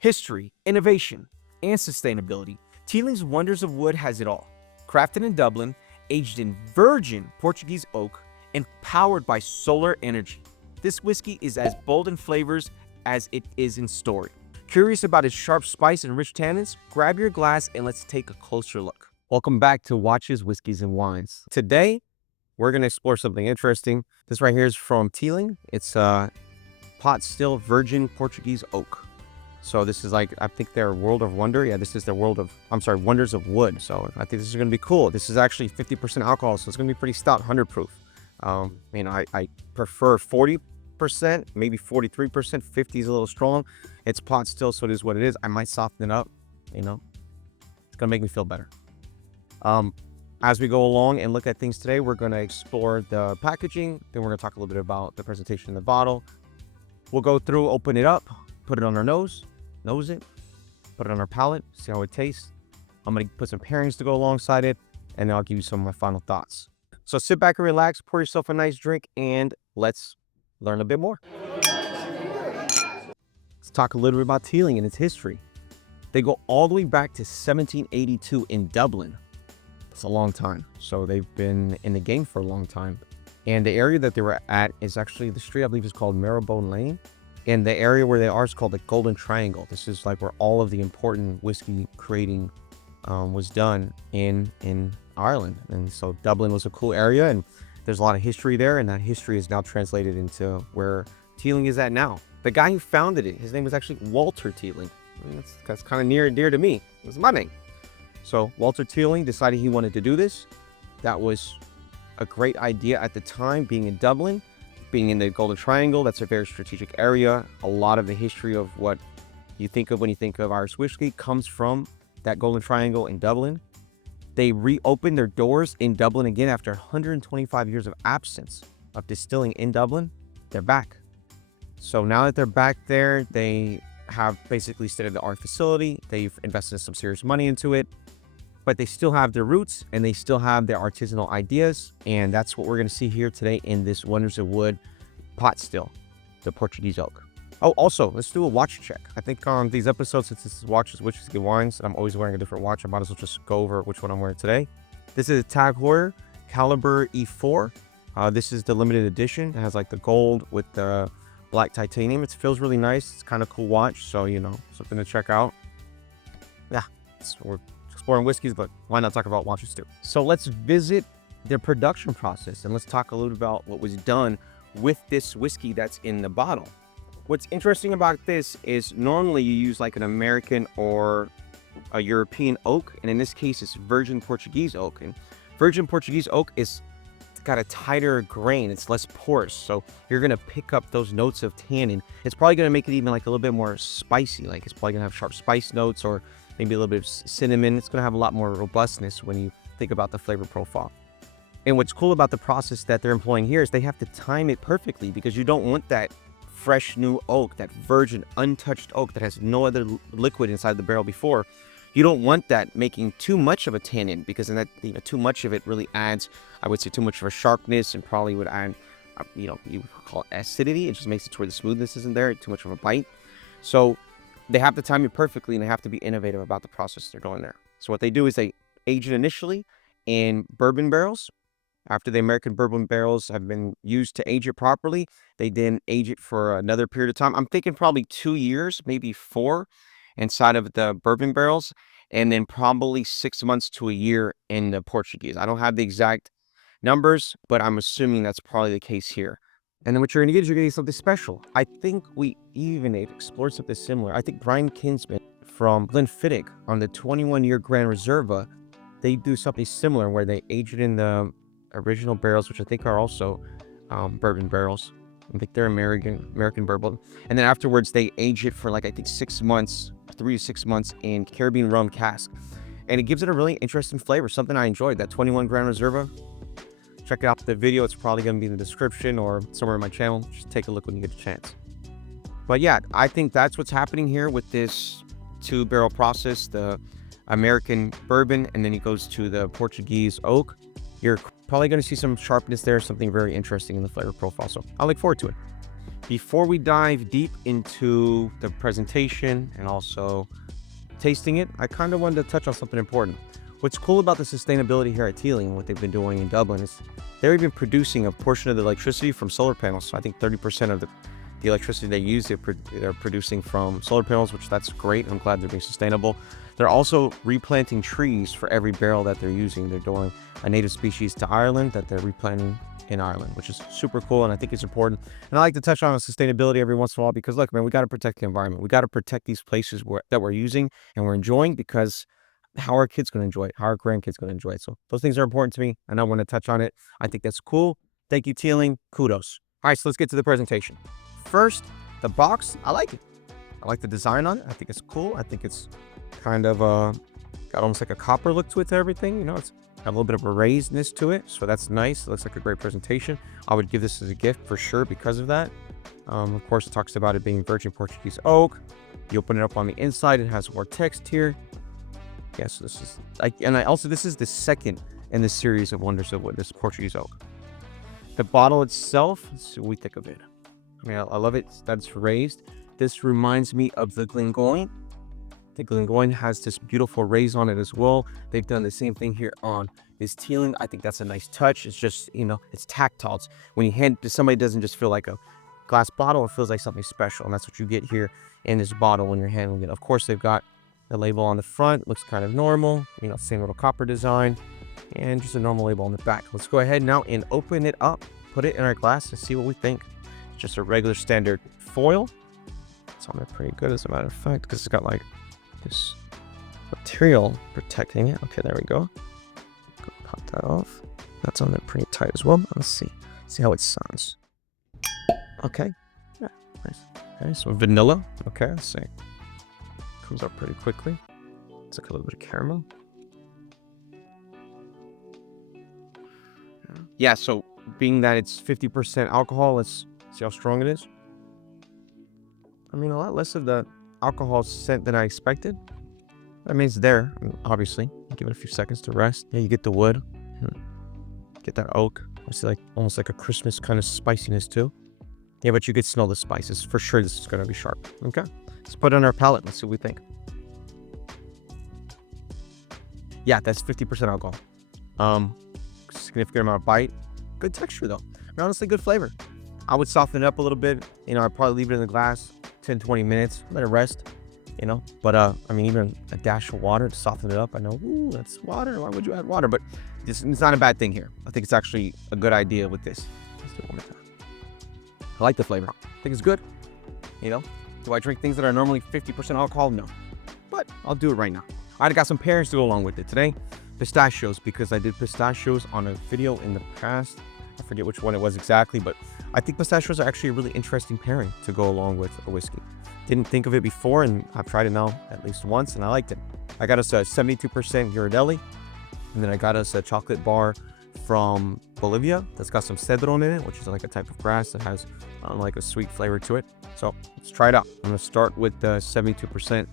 History, innovation, and sustainability, Teeling's Wonders of Wood has it all. Crafted in Dublin, aged in virgin Portuguese oak, and powered by solar energy, this whiskey is as bold in flavors as it is in story. Curious about its sharp spice and rich tannins? Grab your glass and let's take a closer look. Welcome back to Watches, Whiskeys, and Wines. Today, we're going to explore something interesting. This right here is from Teeling. It's pot still virgin Portuguese oak. So this is like, I think their World of Wonder. Yeah, this is their Wonders of Wood. So I think this is going to be cool. This is actually 50% alcohol, so it's going to be pretty stout, 100 proof. I prefer 40%, maybe 43%. 50 is a little strong. It's pot still, so it is what it is. I might soften it up, it's going to make me feel better. As we go along and look at things today, we're going to explore the packaging. Then we're going to talk a little bit about the presentation in the bottle. We'll go through, open it up, put it on our nose it, put it on our palate, see how it tastes. I'm going to put some pairings to go alongside it, and then I'll give you some of my final thoughts. So sit back and relax, pour yourself a nice drink, and let's learn a bit more. Let's talk a little bit about Teeling and its history. They go all the way back to 1782 in Dublin. It's a long time. So they've been in the game for a long time. And the area that they were at is actually, the street I believe is called Marylebone Lane. And the area where they are is called the Golden Triangle. This is like where all of the important whiskey creating was done in Ireland. And so Dublin was a cool area, and there's a lot of history there, and that history is now translated into where Teeling is at now. The guy who founded it, his name was actually Walter Teeling. That's kind of near and dear to me. It was my name. So Walter Teeling decided he wanted to do this. That was a great idea at the time, being in Dublin, being in the Golden Triangle. That's a very strategic area. A lot of the history of what you think of when you think of Irish whiskey comes from that Golden Triangle in Dublin. They reopened their doors in Dublin again after 125 years of absence of distilling in Dublin. They're back. So now that they're back there, they have basically state-of-the-art facility. They've invested some serious money into it, but they still have their roots and they still have their artisanal ideas. And that's what we're going to see here today in this Wonders of Wood pot still, the Portuguese oak. Oh, also, let's do a watch check. I think on these episodes, since this is Watches, Whiskeys, and Wines, and I'm always wearing a different watch, I might as well just go over which one I'm wearing today. This is a TAG Heuer Calibre E4. This is the limited edition. It has like the gold with the black titanium. It feels really nice. It's kind of cool watch, so something to check out. Yeah, we're exploring whiskeys, but why not talk about watches too? So let's visit their production process, and let's talk a little about what was done with this whiskey that's in the bottle. What's interesting about this is normally you use like an American or a European oak, and in this case it's virgin Portuguese oak. And virgin Portuguese oak is got a tighter grain, it's less porous, so you're gonna pick up those notes of tannin. It's probably gonna make it even like a little bit more spicy, like it's probably gonna have sharp spice notes or maybe a little bit of cinnamon. It's gonna have a lot more robustness when you think about the flavor profile. And what's cool about the process that they're employing here is they have to time it perfectly, because you don't want that fresh new oak, that virgin untouched oak that has no other liquid inside the barrel before. You don't want that making too much of a tannin, because then that too much of it really adds, I would say, too much of a sharpness, and probably would add you would call it acidity. It just makes it to where the smoothness isn't there, too much of a bite. So they have to time it perfectly, and they have to be innovative about the process they're doing there. So what they do is they age it initially in bourbon barrels. After the American bourbon barrels have been used to age it properly, they then age it for another period of time. I'm thinking probably 2 years, maybe 4 inside of the bourbon barrels, and then probably 6 months to a year in the Portuguese. I don't have the exact numbers, but I'm assuming that's probably the case here. And then what you're going to get is you're going to get something special. I think we even explored something similar. I think Brian Kinsman from Glenfiddich on the 21-year Grand Reserva, they do something similar where they age it in the original barrels, which I think are also bourbon barrels. I think they're American bourbon. And then afterwards, they age it for like, I think 6 months, 3 to 6 months in Caribbean rum cask. And it gives it a really interesting flavor, something I enjoyed. That 21 Grand Reserva, check out the video. It's probably going to be in the description or somewhere in my channel. Just take a look when you get a chance. But yeah, I think that's what's happening here with this 2-barrel process, the American bourbon, and then it goes to the Portuguese oak. You're probably going to see some sharpness there, something very interesting in the flavor profile. So I look forward to it. Before we dive deep into the presentation and also tasting it, I kind of wanted to touch on something important. What's cool about the sustainability here at Teeling and what they've been doing in Dublin is they're even producing a portion of the electricity from solar panels. So I think 30% of the electricity they use, they're producing from solar panels, which that's great. I'm glad they're being sustainable. They're also replanting trees for every barrel that they're using. They're doing a native species to Ireland that they're replanting in Ireland, which is super cool, and I think it's important. And I like to touch on sustainability every once in a while because, look, man, we got to protect the environment. We got to protect these places that we're using and we're enjoying, because how are our kids going to enjoy it? How are our grandkids going to enjoy it? So those things are important to me, and I want to touch on it. I think that's cool. Thank you, Teeling. Kudos. All right, so let's get to the presentation. First, the box. I like it. I like the design on it. I think it's cool. I think it's kind of got almost like a copper look to it to everything. You know, it's got a little bit of a raisedness to it, so that's nice. It looks like a great presentation. I would give this as a gift for sure because of that. Of course, it talks about it being virgin Portuguese oak. You open it up on the inside, it has more text here. Yeah, so this is this is the second in the series of wonders of what this Portuguese oak. The bottle itself, let's see what we think of it. I mean, I love it that it's raised. This reminds me of the Glengoyne. The Glengoyne has this beautiful raise on it as well. They've done the same thing here on this Teeling. I think that's a nice touch. It's just, you know, it's tactile. It's, when you hand it to somebody, it doesn't just feel like a glass bottle. It feels like something special, and that's what you get here in this bottle when you're handling it. Of course, they've got the label on the front. It looks kind of normal, you know, same little copper design, and just a normal label on the back. Let's go ahead now and open it up, put it in our glass, and see what we think. It's just a regular standard foil. It's on there pretty good, as a matter of fact, because it's got like this material protecting it. Okay, there we go. Pop that off. That's on there pretty tight as well. Let's see how it sounds. Okay, yeah, nice. Okay, so vanilla. Okay, let's see. Comes up pretty quickly. It's like a little bit of caramel. Yeah, so being that it's 50% alcohol, let's see how strong it is. I mean, a lot less of the alcohol scent than I expected. I mean, it's there, obviously. Give it a few seconds to rest. Yeah, you get the wood. Get that oak. I see, like almost like a Christmas kind of spiciness too. Yeah, but you could smell the spices. For sure, this is going to be sharp. Okay, let's put it on our palate. Let's see what we think. Yeah, that's 50% alcohol. Significant amount of bite. Good texture though. I mean, honestly, good flavor. I would soften it up a little bit. You know, I'd probably leave it in the glass 10-20 minutes, let it rest, you know. But I mean, even a dash of water to soften it up. I know, ooh, that's water. Why would you add water? But it's not a bad thing here. I think it's actually a good idea with this. Let's do it one more time. I like the flavor. I think it's good. You know, do I drink things that are normally 50% alcohol? No, but I'll do it right now. All right, I got some pairings to go along with it today. Pistachios, because I did pistachios on a video in the past. I forget which one it was exactly, but I think pistachios are actually a really interesting pairing to go along with a whiskey. Didn't think of it before, and I've tried it now at least once, and I liked it. I got us a 72% Ghirardelli, and then I got us a chocolate bar from Bolivia that's got some cedron in it, which is like a type of grass that has like a sweet flavor to it. So let's try it out. I'm gonna start with the 72%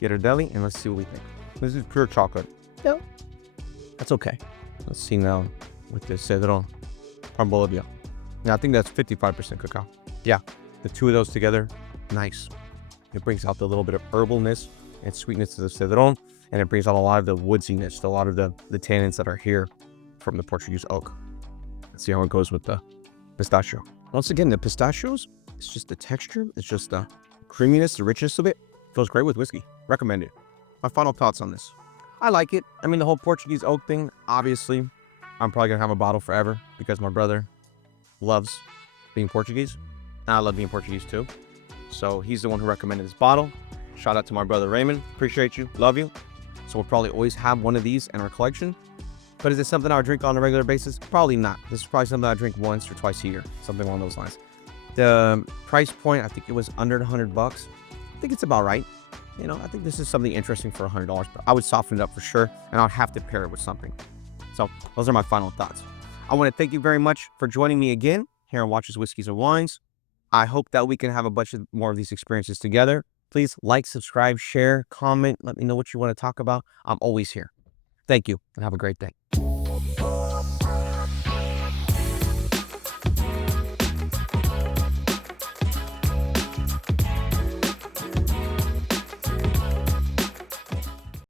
Ghirardelli, and let's see what we think. This is pure chocolate. Yeah, that's okay. Let's see now with the cedron from Bolivia. Yeah, I think that's 55% cacao. Yeah, the two of those together, nice. It brings out the little bit of herbalness and sweetness to the cedron, and it brings out a lot of the woodsiness, a lot of the tannins that are here from the Portuguese oak. Let's see how it goes with the pistachio. Once again, the pistachios, it's just the texture, it's just the creaminess, the richness of it. Feels great with whiskey. Recommend it. My final thoughts on this. I like it. I mean, the whole Portuguese oak thing, obviously, I'm probably gonna have a bottle forever because my brother loves being Portuguese. And I love being Portuguese too. So he's the one who recommended this bottle. Shout out to my brother Raymond. Appreciate you. Love you. So we'll probably always have one of these in our collection. But is it something I would drink on a regular basis? Probably not. This is probably something I drink once or twice a year. Something along those lines. The price point, I think it was under $100. I think it's about right. You know, I think this is something interesting for $100, but I would soften it up for sure, and I'd have to pair it with something. So those are my final thoughts. I want to thank you very much for joining me again here on Watches, Whiskeys, and Wines. I hope that we can have a bunch of more of these experiences together. Please like, subscribe, share, comment. Let me know what you want to talk about. I'm always here. Thank you, and have a great day.